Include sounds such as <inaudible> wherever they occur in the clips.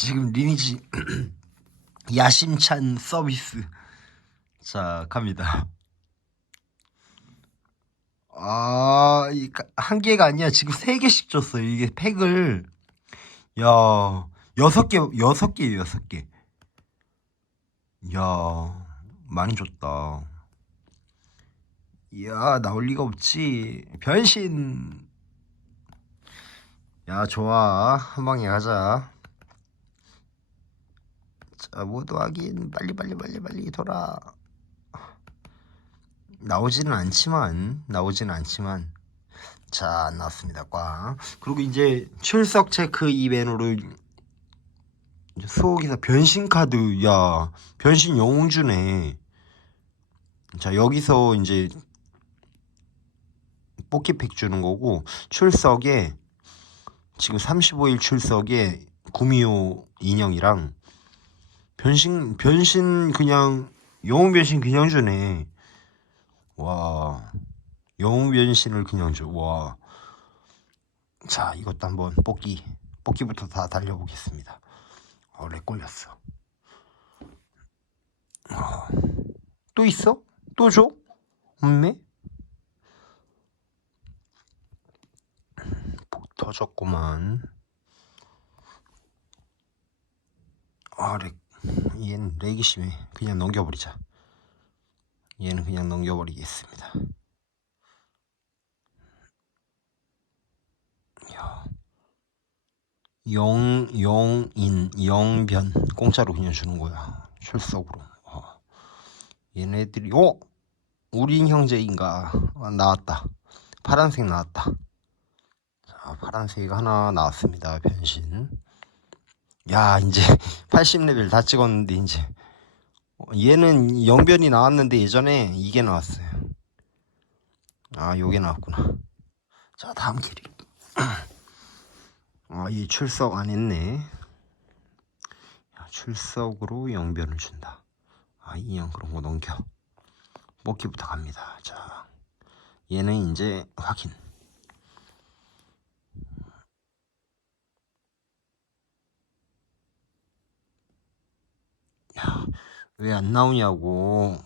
지금 리니지 <clears throat> 야심찬 서비스. 자, 갑니다. 아, 이 가- 한 개가 아니야. 지금 세 개씩 줬어요. 이게 팩을. 야, 여섯 개, 여섯 개예요, 여섯 개. 야, 많이 줬다. 이야, 나올 리가 없지. 변신. 야, 좋아. 한 방에 가자. 자, 모두 확인. 빨리, 빨리, 빨리, 빨리 돌아. 나오지는 않지만, 나오지는 않지만. 자, 나왔습니다. 꽝. 그리고 이제 출석 체크 이벤트로 이제 수호기사 변신 카드, 야, 변신 영웅 주네. 자, 여기서 이제 뽑기팩 주는 거고, 출석에 지금 35일 출석에 구미호 인형이랑 변신, 변신 그냥, 영웅 변신 그냥 주네. 와, 영웅 변신을 그냥 줘. 와. 자, 이것도 한번 뽑기, 뽑기부터 다 달려보겠습니다. 어, 렉 걸렸어. 어. 또 있어? 또 줘? 없네? 복 터졌구만. 아, 렉. 얘는 렉이 심해. 그냥 넘겨버리자. 얘는 그냥 넘겨버리겠습니다. 야. 영, 영인, 영변. 공짜로 그냥 주는 거야. 출석으로. 어. 얘네들이, 어? 우린 형제인가? 아, 나왔다. 파란색 나왔다. 자, 파란색 하나 나왔습니다. 변신. 야, 이제 <laughs> 80레벨 다 찍었는데, 이제. 어, 얘는 영변이 나왔는데 예전에 이게 나왔어요. 아, 요게 나왔구나. 자, 다음 길이. <clears throat> 아, 이 출석 안 했네. 야, 출석으로 영변을 준다. 아, 이형 그런 거 넘겨. 뽑기부터 갑니다. 자, 얘는 이제 확인. 야, 왜 안 나오냐고.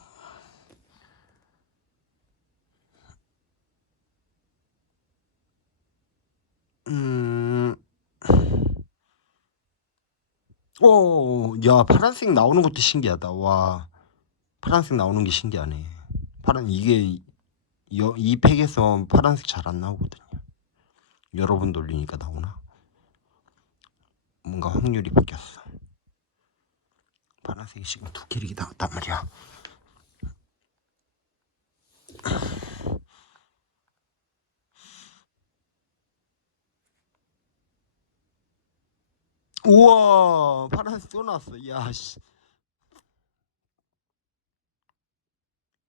음, 오, 야, 파란색 나오는 것도 신기하다. 와, 파란색 나오는 게 신기하네. 파란, 이게, 여, 이 팩에서 파란색 잘 안 나오거든요. 여러 번 돌리니까 나오나? 뭔가 확률이 바뀌었어. 파란색이 지금 두 캐릭이 나왔단 말이야. 우와, 파란색 또 나왔어. 야, 씨.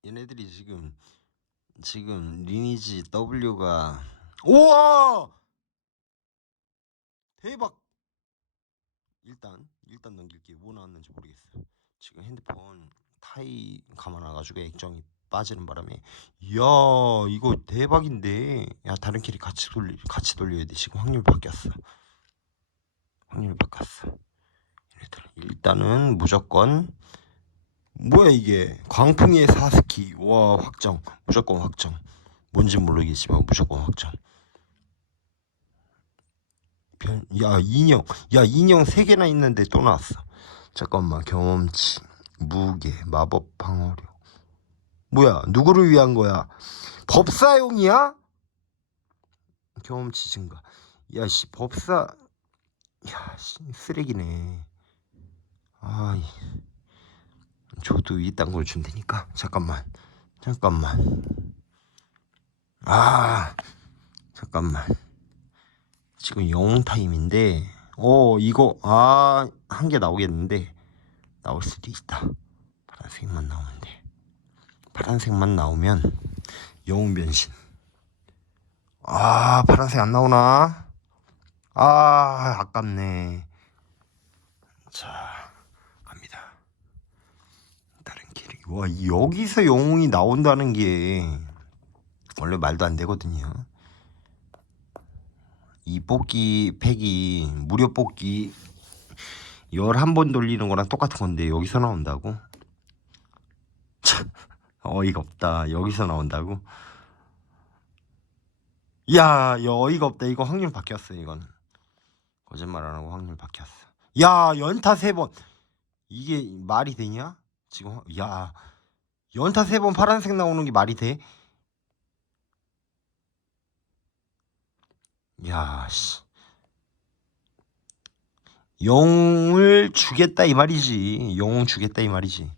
얘네들이 지금 지금 리니지 W가 우와 대박 일단 일단 넘길게. 뭐 나왔는지 모르겠어. 지금 핸드폰 타이 감아놔가지고 액정이 빠지는 바람에. 이야 이거 대박인데. 야 다른 캐릭 같이 돌리 같이 돌려야 돼. 지금 확률 바뀌었어. 확률 바뀌었어. 일단은 무조건 뭐야 이게? 광풍의 사스키. 와 확정. 무조건 확정. 뭔지 모르겠지만 무조건 확정. 변, 야 인형. 야 인형 세 개나 있는데 또 나왔어. 잠깐만 경험치 무게 마법 방어력. 뭐야 누구를 위한 거야? 법사용이야? 경험치 증가. 야씨 법사 야씨 쓰레기네. 아이 저도 이딴 걸 준다니까. 잠깐만 잠깐만. 아 잠깐만 지금 영웅 타임인데 어 이거 아 한 개 나오겠는데 나올 수도 있다. 파란색만 나오는데 파란색만 나오면 영웅 변신. 아 파란색 안 나오나? 아 아깝네. 자 갑니다. 다른 캐릭. 와 여기서 영웅이 나온다는 게 원래 말도 안 되거든요. 이 뽑기 팩이 무료 뽑기 11번 돌리는 거랑 똑같은 건데 여기서 나온다고? 참 어이가 없다. 여기서 나온다고? 야, 야 어이가 없다. 이거 확률 바뀌었어, 이건. 거짓말 안 하고 확률 바뀌었어. 야, 연타 세 번. 이게 말이 되냐? 지금 화- 야, 연타 세번 파란색 나오는 게 말이 돼? 야, 씨. 영웅을 주겠다 이 말이지. 영웅 주겠다 이 말이지.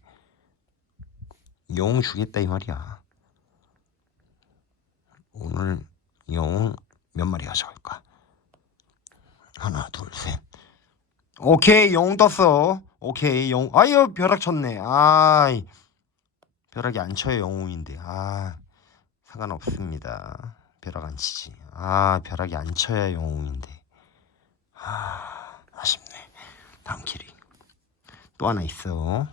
영웅 주겠다 이 말이야. 오늘 영웅 몇 마리 가져갈까? 하나, 둘, 셋. 오케이, 영웅 떴어. 오케이, 영웅. 아유, 벼락 쳤네. 아이. 벼락이 안 쳐요, 영웅인데. 아, 상관없습니다. 벼락 안 치지. 아, 벼락이 안 쳐야 영웅인데. 아, 아쉽네. 다음 키링. 또 하나 있어.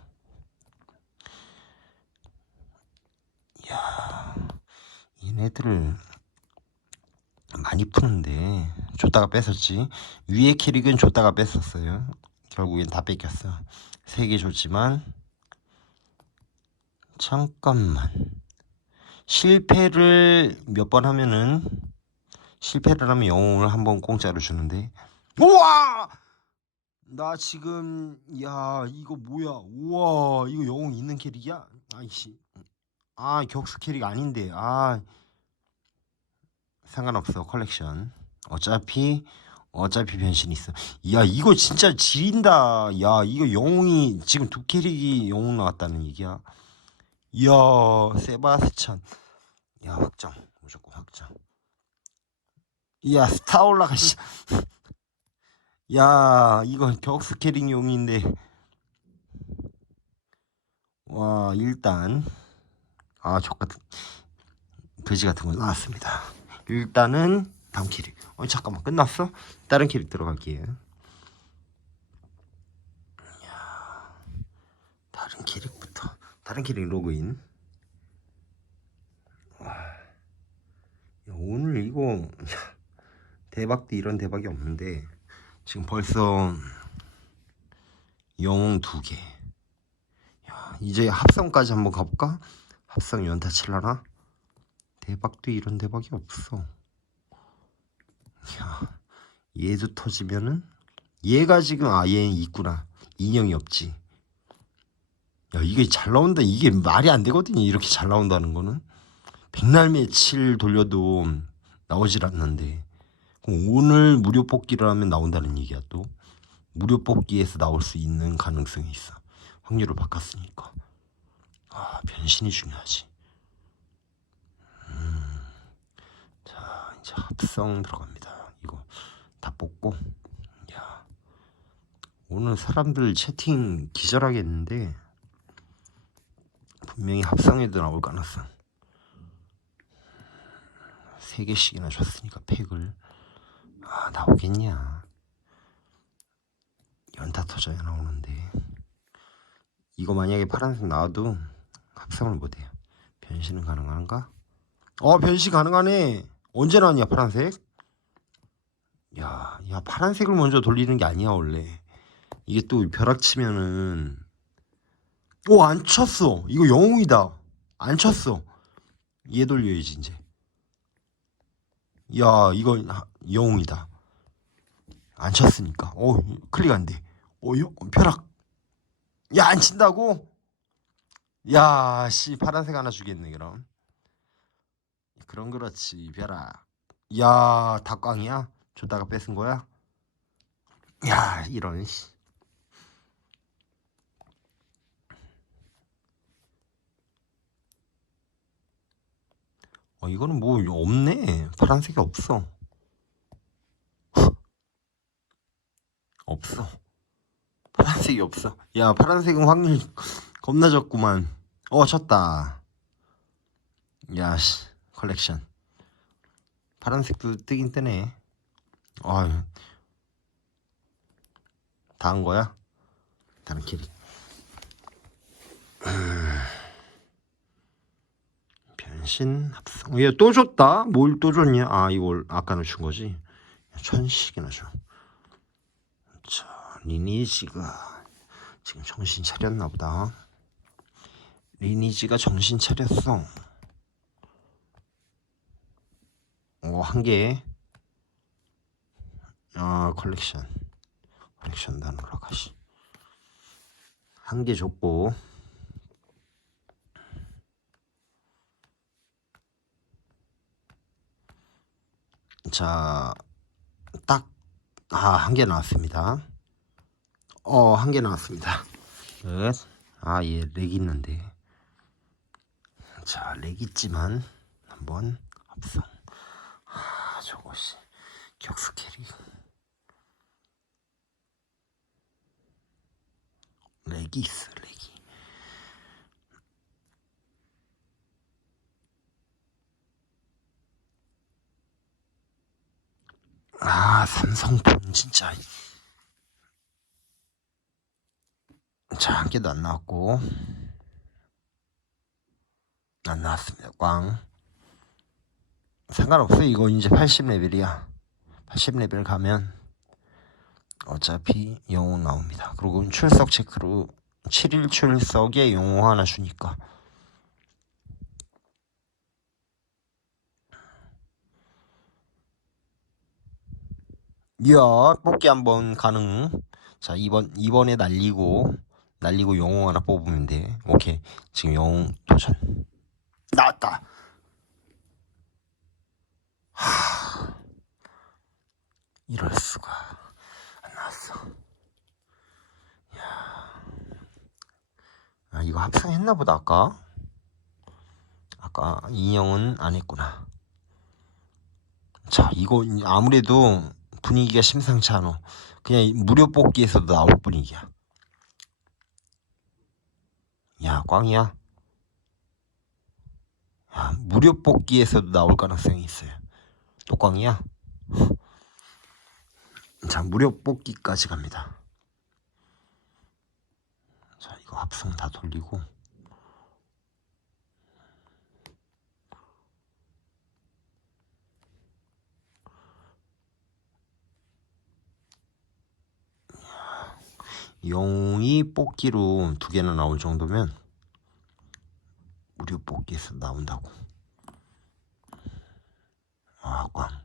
야, 얘네들을 많이 푸는데 줬다가 뺏었지. 위에 캐릭은 줬다가 뺐었어요. 결국엔 다 뺏겼어. 세 개 줬지만 잠깐만. 실패를 몇 번 하면은 실패를 하면 영웅을 한 번 공짜로 주는데. 우와! 나 지금 야 이거 뭐야? 우와 이거 영웅 있는 캐릭이야? 아이씨. 아 격수 캐릭 아닌데. 아. 상관없어 컬렉션. 어차피 어차피 변신 있어. 야 이거 진짜 지린다. 야 이거 영웅이 지금 두 캐릭이 영웅 나왔다는 얘기야 이야 세바스찬. 야 확정. 무조건 확정. 이야 스타 올라가 씨. <laughs> 야 이거 격수 캐릭 용인데. 와 일단. 아 족같은 돼지 같은 거 나왔습니다. 일단은 다음 캐릭. 어 잠깐만 끝났어? 다른 캐릭 들어갈게요. 이야, 다른 캐릭부터 다른 캐릭 로그인 와, 야, 오늘 이거 야, 대박도 이런 대박이 없는데 지금 벌써 영웅 두 개. 야, 이제 합성까지 한번 가볼까? 합성 연타 칠라나? 대박도 이런 대박이 없어. 야, 얘도 터지면은 얘가 지금 아 얘는 있구나. 인형이 없지. 야 이게 잘 나온다. 이게 말이 안 되거든요. 이렇게 잘 나온다는 거는. 백날 며칠 돌려도 나오질 않는데. 오늘 무료 뽑기를 하면 나온다는 얘기야 또? 무료 뽑기에서 나올 수 있는 가능성이 있어. 확률을 바꿨으니까. 아 변신이 중요하지. 음, 자 이제 합성 들어갑니다. 이거 다 뽑고. 야. 오늘 사람들 채팅 기절하겠는데 분명히 합성에도 나올 가능성. 세 개씩이나 줬으니까 팩을. 아 나오겠냐? 연타 터져야 나오는데. 이거 만약에 파란색 나와도 합성을 못해요. 변신은 가능한가? 어 변신 가능하네. 언제 나왔냐 파란색? 야, 야 파란색을 먼저 돌리는 게 아니야 원래. 이게 또 벼락 치면은 오 안 쳤어. 이거 영웅이다. 안 쳤어. 얘 돌려야지 이제. 야 이거 하- 영웅이다. 안 쳤으니까. 어 클릭 안돼. 어 여- 벼락. 야 안 친다고? 야 씨 파란색 하나 주겠네 그럼. 그럼 그렇지 벼락. 야 닭광이야? 줬다가 뺏은 거야? 야 이런 씨 어 이거는 뭐 없네 파란색이 없어 <laughs> 없어. 파란색이 없어. 야, 파란색은 확률 겁나 적구만. 어, 쳤다. 야, 씨, 컬렉션. 파란색도 뜨긴 뜨네. 아유. 다한 거야? 다른 캐릭. 음. 변신 합성. 얘 또 줬다? 뭘 또 줬냐? 아, 이걸 아까는 준 거지. 천씩이나 줘. 자, 리니지가 지금 정신 차렸나 보다. 리니지가 정신 차렸어. 오, 한 개. 아, 컬렉션. 컬렉션 단 올라가시. 한 개 줬고. 자, 딱, 아, 한 개 나왔습니다. 어, 한 개 나왔습니다. 끝. 아, 얘렉 있는데. 자, 렉 있지만, 한번 합성. 아, 저것이. 격수 캐리. 렉이 있어, 렉이. 아, 삼성폰 진짜. 자, 한 개도 안 나왔고. 안 나왔습니다. 꽝. 상관없어. 이거 이제 80레벨이야. 80레벨 가면 어차피 영웅 나옵니다. 그리고 출석 체크로 7일 출석에 영웅 하나 주니까. 이야, 뽑기 한번 가능. 자, 이번, 이번에 날리고, 날리고 영웅 하나 뽑으면 돼. 오케이. 지금 영웅 도전. 나왔다. 하, 이럴 수가. 안 나왔어. 야, 아, 이거 합성했나 보다, 아까. 아까 인형은 안 했구나. 자, 이거 아무래도 분위기가 심상치 않아. 그냥 무료 뽑기에서도 나올 분위기야. 야, 꽝이야. 야, 무료 뽑기에서도 나올 가능성이 있어요. 또 꽝이야. <laughs> 자, 무료 뽑기까지 갑니다. 자, 이거 합성 다 돌리고. 영웅이 뽑기로 두 개나 나올 정도면 무료 뽑기에서 나온다고. 아, 꽝.